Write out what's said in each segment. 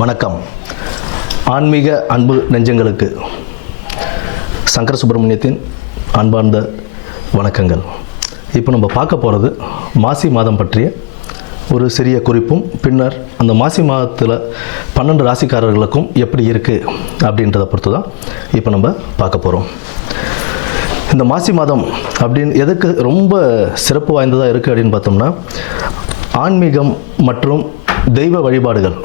வணக்கம். ஆன்மீக அன்பு நெஞ்சங்களுக்கு சங்கர சுப்பிரமணியத்தின் அன்பார்ந்த வணக்கங்கள். இப்போ நம்ம பார்க்க போகிறது மாசி மாதம் பற்றிய ஒரு சிறிய குறிப்பும், பின்னர் அந்த மாசி மாதத்தில் 12 ராசிக்காரர்களுக்கும் எப்படி இருக்குது அப்படின்றத பொறுத்து தான் இப்போ நம்ம பார்க்க போகிறோம். இந்த மாசி மாதம் அப்படின்னு எதுக்கு ரொம்ப சிறப்பு வாய்ந்ததாக இருக்குது அப்படின்னு பார்த்தோம்னா, ஆன்மீகம் மற்றும் தெய்வ வழிபாடுகள்,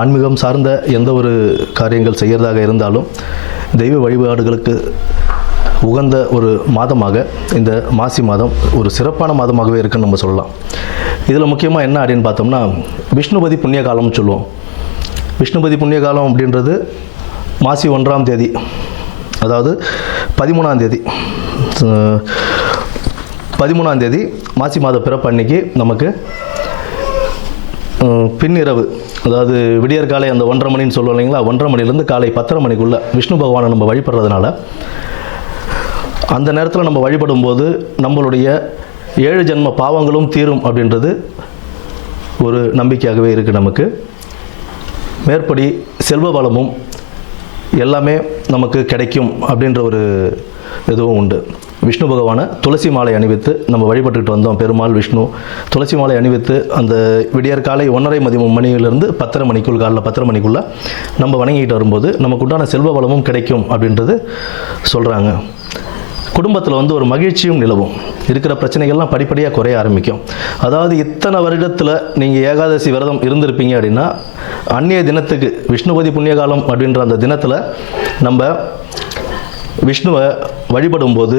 ஆன்மீகம் சார்ந்த எந்த ஒரு காரியங்கள் செய்கிறதாக இருந்தாலும் தெய்வ வழிபாடுகளுக்கு உகந்த ஒரு மாதமாக இந்த மாசி மாதம் ஒரு சிறப்பான மாதமாகவே இருக்குன்னு நம்ம சொல்லலாம். இதில் முக்கியமாக என்ன அப்படின்னு பார்த்தோம்னா, விஷ்ணுபதி புண்ணிய காலம்னு சொல்லுவோம். விஷ்ணுபதி புண்ணிய காலம் அப்படின்றது மாசி 1ஆம் தேதி, அதாவது 13ஆம் தேதி மாசி மாத பிறப்பு அன்னைக்கு நமக்கு பின்னிரவு, அதாவது விடியற்காலை அந்த 1:30 மணின்னு சொல்லுவோம் இல்லைங்களா, 1:30 மணிலேருந்து காலை 10:30 மணிக்குள்ளே விஷ்ணு பகவானை நம்ம வழிபடுறதுனால அந்த நேரத்தில் நம்ம வழிபடும் போது நம்மளுடைய 7 ஜென்ம பாவங்களும் தீரும் அப்படின்றது ஒரு நம்பிக்கையாகவே இருக்குது. நமக்கு மேற்படி செல்வ வளமும் எல்லாமே நமக்கு கிடைக்கும் அப்படின்ற ஒரு இதுவும் உண்டு. விஷ்ணு பகவானை துளசி மாலை அணிவித்து நம்ம வழிபட்டுக்கிட்டு வந்தோம். பெருமாள் விஷ்ணு துளசி மாலை அணிவித்து அந்த விடியற்காலை 1:30 மணியிலிருந்து 10:30 மணிக்குள், காலைல 10:30 மணிக்குள்ளே நம்ம வணங்கிட்டு வரும்போது நமக்கு உண்டான செல்வ வளமும் கிடைக்கும் அப்படின்றது சொல்கிறாங்க. குடும்பத்தில் ஒரு மகிழ்ச்சியும் நிலவும், இருக்கிற பிரச்சனைகள்லாம் படிப்படியாக குறைய ஆரம்பிக்கும். அதாவது இத்தனை வருடத்தில் நீங்கள் ஏகாதசி விரதம் இருந்திருப்பீங்க அப்படின்னா, அன்றைய தினத்துக்கு விஷ்ணுபதி புண்ணியகாலம் அப்படின்ற அந்த தினத்தில் நம்ம விஷ்ணுவை வழிபடும்போது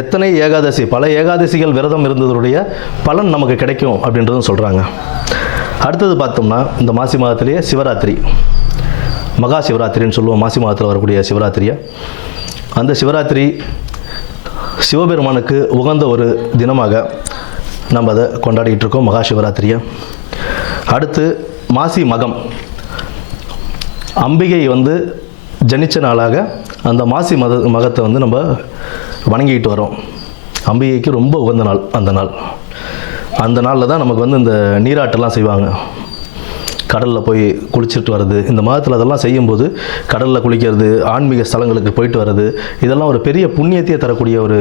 எத்தனை ஏகாதசி, பல ஏகாதசிகள் விரதம் இருந்ததுடைய பலன் நமக்கு கிடைக்கும் அப்படின்றதும் சொல்கிறாங்க. அடுத்தது பார்த்தோம்னா, இந்த மாசி மாதத்திலேயே சிவராத்திரி, மகா சிவராத்திரின்னு சொல்லுவோம். மாசி மாதத்தில் வரக்கூடிய சிவராத்திரியை, அந்த சிவராத்திரி சிவபெருமானுக்கு உகந்த ஒரு தினமாக நம்ம அதை கொண்டாடிக்கிட்டு இருக்கோம், மகா சிவராத்திரியை. அடுத்து மாசி மகம், அம்பிகை ஜனிச்ச நாளாக அந்த மாசி மகத்தை நம்ம வணங்கிக்கிட்டு வரோம். அம்பிகைக்கு ரொம்ப உகந்த நாள் அந்த நாளில் தான் நமக்கு இந்த நீராட்டெல்லாம் செய்வாங்க. கடலில் போய் குளிச்சுட்டு வர்றது, இந்த மாதத்தில் அதெல்லாம் செய்யும்போது கடலில் குளிக்கிறது, ஆன்மீக ஸ்தலங்களுக்கு போயிட்டு வர்றது, இதெல்லாம் ஒரு பெரிய புண்ணியத்தையே தரக்கூடிய ஒரு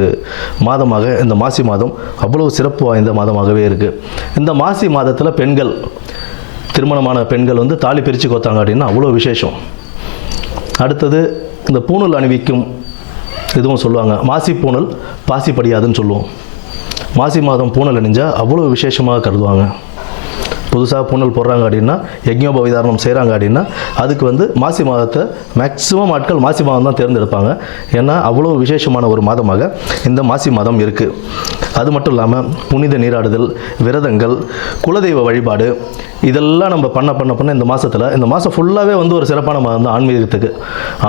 மாதமாக இந்த மாசி மாதம் அவ்வளோ சிறப்பு வாய்ந்த மாதமாகவே இருக்குது. இந்த மாசி மாதத்தில் பெண்கள், திருமணமான பெண்கள் தாலி பிரித்து கோத்தாங்க அப்படின்னா அவ்வளோ விசேஷம். அடுத்தது இந்த பூணூல் அணிவிக்கும் இதுவும் சொல்லுவாங்க. மாசி பூணல் பாசி படியாதுன்னு சொல்லுவோம். மாசி மாதம் பூணல் அணிஞ்சால் அவ்வளோ விசேஷமாக கருதுவாங்க. புதுசாக பூணல் போடுறாங்க அப்படின்னா, யஜ்ஞோபவிதாரணம் செய்கிறாங்க அப்படின்னா, அதுக்கு மாசி மாதத்தை மேக்ஸிமம் ஆட்கள் மாசி மாதம் தான் தேர்ந்தெடுப்பாங்க. ஏன்னா அவ்வளோ விசேஷமான ஒரு மாதமாக இந்த மாசி மாதம் இருக்குது. அது மட்டும் இல்லாமல் புனித நீராடுதல், விரதங்கள், குலதெய்வ வழிபாடு, இதெல்லாம் நம்ம பண்ண இந்த மாதத்தில், இந்த மாதம் ஃபுல்லாகவே ஒரு சிறப்பான மாதம் தான்.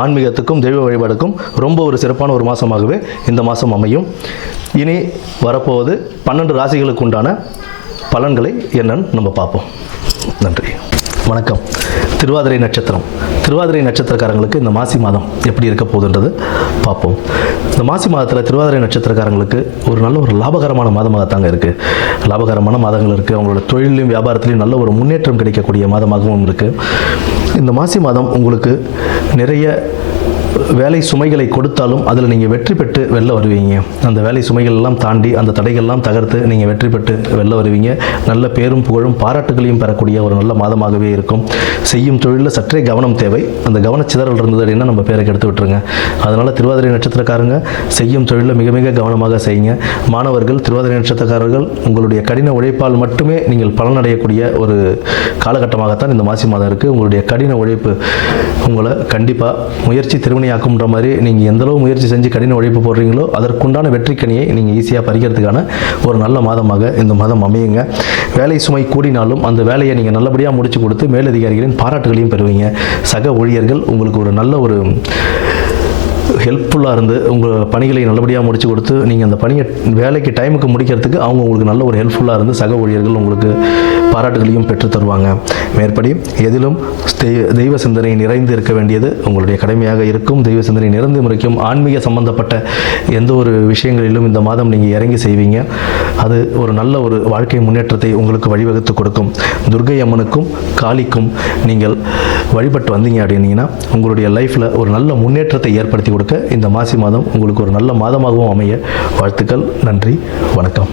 ஆன்மீகத்துக்கும் தெய்வ வழிபாடுக்கும் ரொம்ப ஒரு சிறப்பான ஒரு மாதமாகவே இந்த மாதம் அமையும். இனி வரப்போவது 12 ராசிகளுக்கு உண்டான பலன்களை என்னன்னு நம்ம பார்ப்போம். நன்றி, வணக்கம். திருவாதிரை நட்சத்திரக்காரங்களுக்கு இந்த மாசி மாதம் எப்படி இருக்க போகுதுன்றது பார்ப்போம். இந்த மாசி மாதத்தில் திருவாதிரை நட்சத்திரக்காரங்களுக்கு ஒரு நல்ல ஒரு லாபகரமான மாதமாக தாங்க இருக்குது. லாபகரமான மாதங்கள் இருக்குது. அவங்களோட தொழிலையும் வியாபாரத்திலையும் நல்ல ஒரு முன்னேற்றம் கிடைக்கக்கூடிய மாதமாகவும் இருக்குது. இந்த மாசி மாதம் உங்களுக்கு நிறைய வேலை சுமைகளை கொடுத்தாலும் அதில் நீங்கள் வெற்றி பெற்று வெளில வருவீங்க. அந்த வேலை சுமைகள் எல்லாம் தாண்டி அந்த தடைகள்லாம் தகர்த்து நீங்கள் வெற்றி பெற்று வெளில வருவீங்க. நல்ல பேரும் புகழும் பாராட்டுகளையும் பெறக்கூடிய ஒரு நல்ல மாதமாகவே இருக்கும். செய்யும் தொழிலில் சற்றே கவனம் தேவை. அந்த கவனச்சிதறல் இருந்தது அப்படின்னா நம்ம பேரை கெடுத்து விட்டுருங்க. அதனால் திருவாதிரை நட்சத்திரக்காரங்க செய்யும் தொழிலில் மிக மிக கவனமாக செய்யுங்க. மாணவர்கள், திருவாதிரை நட்சத்திரக்காரர்கள், உங்களுடைய கடின உழைப்பால் மட்டுமே நீங்கள் பலனடையக்கூடிய ஒரு காலகட்டமாகத்தான் இந்த மாசி மாதம் இருக்குது. உங்களுடைய கடின உழைப்பு உங்களை கண்டிப்பாக முயற்சி திருவினையாக்கும்ன்ற மாதிரி நீங்கள் எந்தளவு முயற்சி செஞ்சு கடின உழைப்பு போடுறீங்களோ அதற்குண்டான வெற்றிக்கனியை நீங்கள் ஈஸியாக பறிக்கிறதுக்கான ஒரு நல்ல மாதமாக இந்த மாதம் அமையுங்க. வேலை சுமை கூடினாலும் அந்த வேலையை நீங்கள் நல்லபடியாக முடிச்சு கொடுத்து மேலதிகாரிகளின் பாராட்டுகளையும் பெறுவீங்க. சக ஊழியர்கள் உங்களுக்கு ஒரு நல்ல ஒரு ஹெல்ப்ஃபுல்லாக இருந்து உங்கள் பணிகளை நல்லபடியாக முடிச்சு கொடுத்து நீங்கள் அந்த பணியை வேலைக்கு டைமுக்கு முடிக்கிறதுக்கு அவங்க உங்களுக்கு நல்ல ஒரு ஹெல்ப்ஃபுல்லாக இருந்து சக ஊழியர்கள் உங்களுக்கு பாராட்டுகளையும் பெற்று தருவாங்க. மேற்படி எதிலும் தெய்வ சிந்தனை நிறைந்து இருக்க வேண்டியது உங்களுடைய கடமையாக இருக்கும். தெய்வ சிந்தனை நிறைந்து முறைக்கும் ஆன்மீக சம்பந்தப்பட்ட எந்த ஒரு விஷயங்களிலும் இந்த மாதம் நீங்கள் இறங்கி செய்வீங்க. அது ஒரு நல்ல ஒரு வாழ்க்கை முன்னேற்றத்தை உங்களுக்கு வழிவகுத்து கொடுக்கும். துர்க்கை அம்மனுக்கும் காளிக்கும் நீங்கள் வழிபட்டு வந்தீங்க அப்படின்னீங்கன்னா உங்களுடைய லைஃப்பில் ஒரு நல்ல முன்னேற்றத்தை ஏற்படுத்தி கொடுக்க இந்த மாசி மாதம் உங்களுக்கு ஒரு நல்ல மாதமாகவும் அமைய வாழ்த்துக்கள். நன்றி, வணக்கம்.